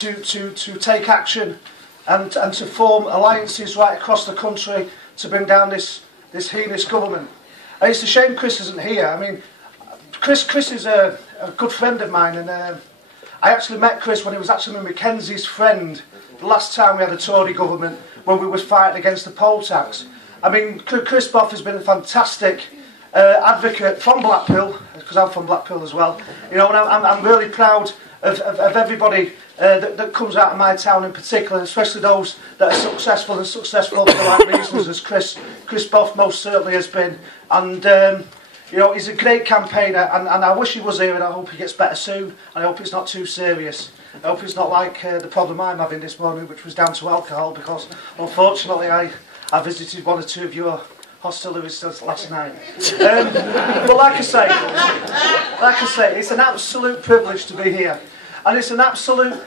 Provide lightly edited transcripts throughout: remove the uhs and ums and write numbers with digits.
to take action and to form alliances right across the country to bring down this heinous government. And it's a shame Chris isn't here. I mean, Chris is a good friend of mine, and I actually met Chris when he was actually Mackenzie's friend the last time we had a Tory government, when we were fighting against the poll tax. I mean, Chris Boff has been a fantastic advocate from Blackpool, because I'm from Blackpool as well. You know, and I'm really proud of everybody that comes out of my town in particular, especially those that are successful for the right reasons, as Chris Boff most certainly has been. And you know, he's a great campaigner, and I wish he was here, and I hope he gets better soon. I hope it's not too serious. I hope it's not like the problem I'm having this morning, which was down to alcohol, because unfortunately I visited one or two of your hostilities last night. But like I say, it's an absolute privilege to be here, and it's an absolute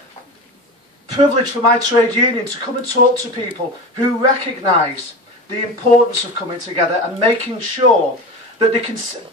privilege for my trade union to come and talk to people who recognise the importance of coming together and making sure that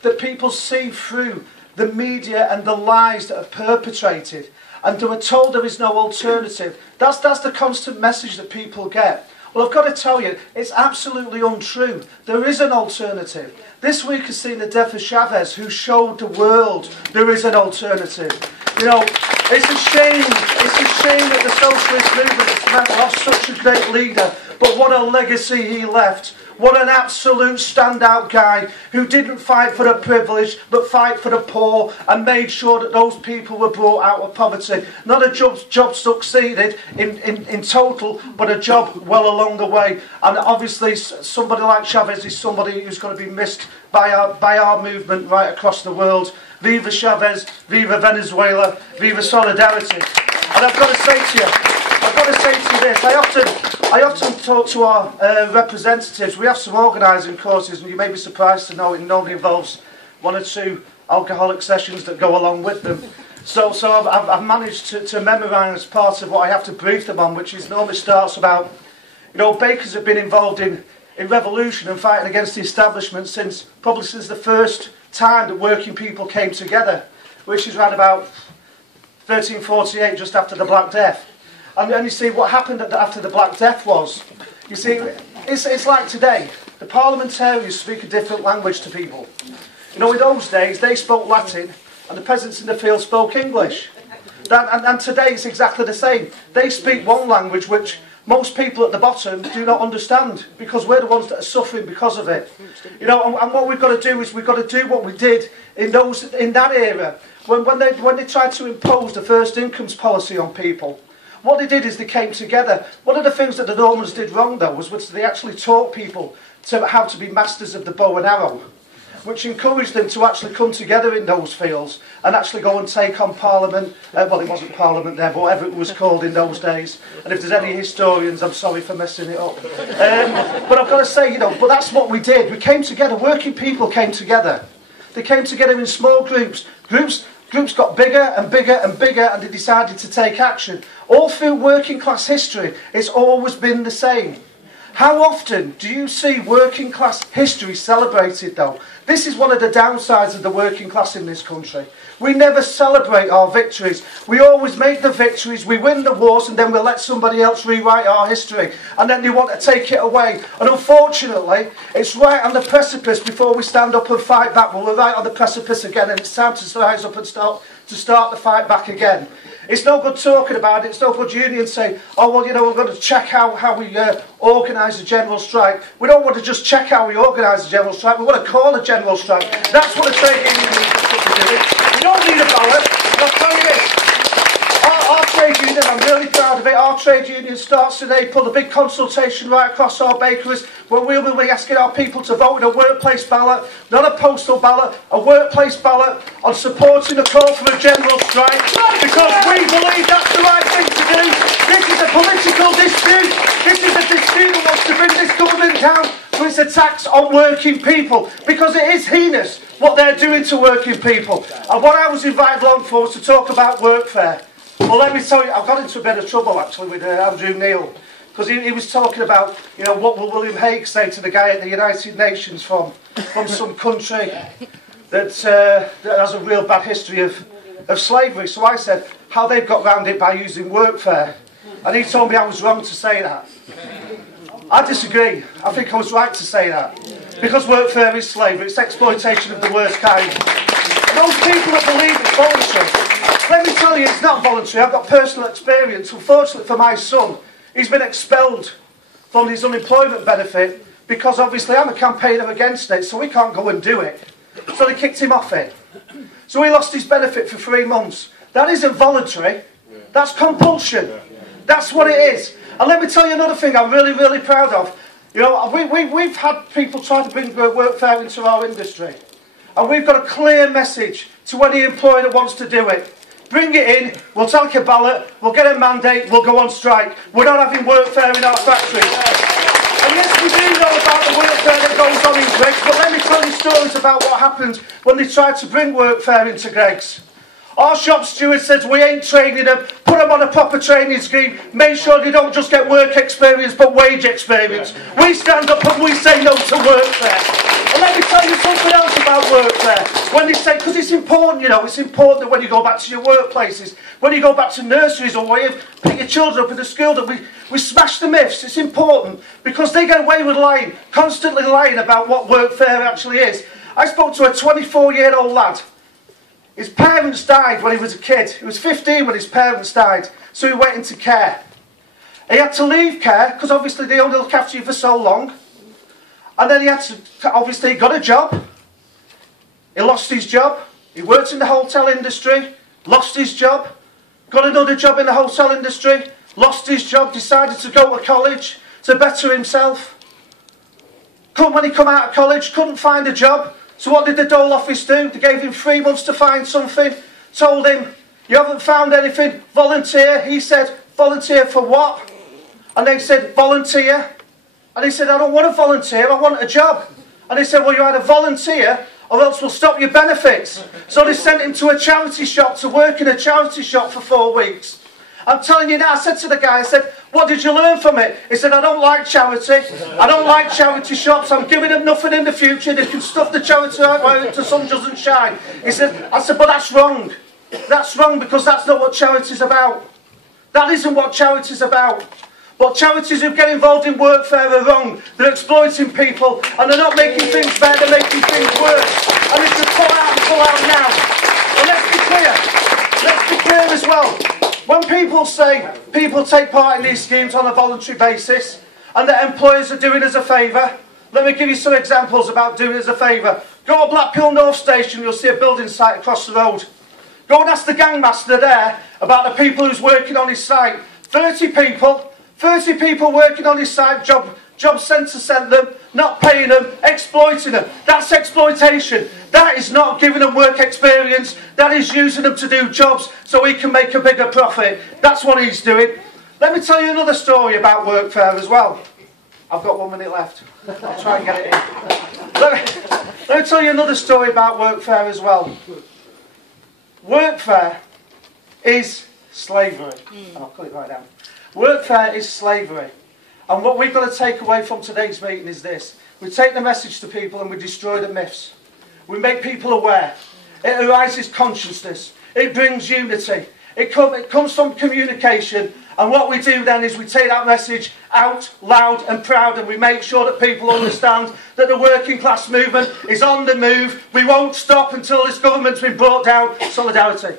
that people see through the media and the lies that are perpetrated, and they were told there is no alternative. That's the constant message that people get. Well, I've got to tell you, it's absolutely untrue. There is an alternative. This week has seen the death of Chavez, who showed the world there is an alternative. You know, it's a shame that the socialist movement has lost such a great leader, but what a legacy he left. What an absolute standout guy who didn't fight for the privileged, but fight for the poor, and made sure that those people were brought out of poverty. Not a job succeeded in total, but a job well along the way. And obviously somebody like Chavez is somebody who's going to be missed by our movement right across the world. Viva Chavez, viva Venezuela, viva solidarity. And I've got to say to you this, I often talk to our representatives. We have some organising courses, and you may be surprised to know it normally involves 1 or 2 alcoholic sessions that go along with them. So I've managed to memorise part of what I have to brief them on, which normally starts about, you know, bakers have been involved in revolution and fighting against the establishment since the first time that working people came together, which is around about 1348, just after the Black Death. And you see what happened after the Black Death was, you see, it's like today. The parliamentarians speak a different language to people. You know, in those days they spoke Latin and the peasants in the field spoke English. And today it's exactly the same. They speak one language which most people at the bottom do not understand, because we're the ones that are suffering because of it. You know, and what we've got to do is we've got to do what we did in that era when they tried to impose the first incomes policy on people. What they did is they came together. One of the things that the Normans did wrong, though, was they actually taught people how to be masters of the bow and arrow, which encouraged them to actually come together in those fields and actually go and take on Parliament. Well, it wasn't Parliament then, but whatever it was called in those days. And if there's any historians, I'm sorry for messing it up. But I've got to say, you know, but that's what we did. We came together. Working people came together. They came together in small groups. Groups got bigger and bigger and bigger, and they decided to take action. All through working class history, it's always been the same. How often do you see working class history celebrated, though? This is one of the downsides of the working class in this country. We never celebrate our victories. We always make the victories, we win the wars, and then we'll let somebody else rewrite our history. And then they want to take it away. And unfortunately, it's right on the precipice before we stand up and fight back. Well, we're right on the precipice again, and it's time to rise up and start the fight back again. It's no good talking about it. It's no good unions saying, oh, well, you know, we're going to check how we organise a general strike. We don't want to just check how we organise a general strike. We want to call a general strike. That's what a trade union needs to do. We don't need a ballot. And I'll tell you this. Our trade union, I'm really proud of it, our trade union starts in April, a big consultation right across our bakeries, where we will be asking our people to vote in a workplace ballot, not a postal ballot, a workplace ballot, on supporting a call for a general strike, because we believe that's the right thing to do. This is a political dispute. This is a dispute that wants to bring this government down to its attacks on working people, because it is heinous what they're doing to working people. And what I was invited along for was to talk about workfare. Well, let me tell you, I got into a bit of trouble actually with Andrew Neil, because he was talking about, you know, what will William Hague say to the guy at the United Nations from some country that has a real bad history of slavery. So I said, how they've got round it by using workfare. And he told me I was wrong to say that. I disagree. I think I was right to say that. Because workfare is slavery, it's exploitation of the worst kind. And those people that believe it's voluntary, let me tell you, it's not voluntary. I've got personal experience. Unfortunately for my son, he's been expelled from his unemployment benefit because obviously I'm a campaigner against it, so we can't go and do it. So they kicked him off it. So he lost his benefit for 3 months. That isn't voluntary. That's compulsion. That's what it is. And let me tell you another thing I'm really, really proud of. You know, we've had people try to bring workfare into our industry. And we've got a clear message to any employer that wants to do it. Bring it in, we'll take a ballot, we'll get a mandate, we'll go on strike. We're not having workfare in our factories. And yes, we do know about the workfare that goes on in Greggs, but let me tell you stories about what happened when they tried to bring workfare into Greggs. Our shop steward says we ain't training them, put them on a proper training scheme, make sure they don't just get work experience but wage experience. We stand up and we say no to workfare. And let me tell you something else about workfare. When they say, because it's important, you know, it's important that when you go back to your workplaces, when you go back to nurseries or where you pick your children up in the school, that we smash the myths. It's important because they get away with lying, constantly lying about what workfare actually is. I spoke to a 24-year-old lad. His parents died when he was a kid. He was 15 when his parents died, so he went into care. He had to leave care because obviously they only look after you for so long. And then he had to, obviously he got a job. He lost his job. He worked in the hotel industry, lost his job, got another job in the hotel industry, lost his job, decided to go to college to better himself. When he come out of college, couldn't find a job. So what did the Dole office do? They gave him 3 months to find something. Told him, you haven't found anything, volunteer. He said, volunteer for what? And they said, volunteer. And he said, I don't want to volunteer, I want a job. And they said, well, you either volunteer or else we'll stop your benefits. So they sent him to a charity shop to work in a charity shop for 4 weeks. I'm telling you now, I said to the guy, I said, what did you learn from it? He said, I don't like charity. I don't like charity shops. I'm giving them nothing in the future. They can stuff the charity out where the sun doesn't shine. He said, I said, but that's wrong. That's wrong because that's not what charity's about. That isn't what charity's about. But charities who get involved in workfare are wrong. They're exploiting people and they're not making things better, they're making things worse. And it's just pull out and pull out now. And let's be clear as well. When people say people take part in these schemes on a voluntary basis and that employers are doing us a favour, let me give you some examples about doing us a favour. Go to Blackpool North Station, you'll see a building site across the road. Go and ask the gangmaster there about the people who's working on his site. 30 people working on his site, job centre sent them, not paying them, exploiting them. That's exploitation. That is not giving them work experience. That is using them to do jobs so he can make a bigger profit. That's what he's doing. Let me tell you another story about workfare as well. I've got 1 minute left. I'll try and get it in. Let me tell you another story about workfare as well. Workfare is slavery. And I'll put it right down. Workfare is slavery. And what we've got to take away from today's meeting is this. We take the message to people and we destroy the myths. We make people aware. It arises consciousness. It brings unity. It comes from communication. And what we do then is we take that message out loud and proud and we make sure that people understand that the working class movement is on the move. We won't stop until this government's been brought down. Solidarity.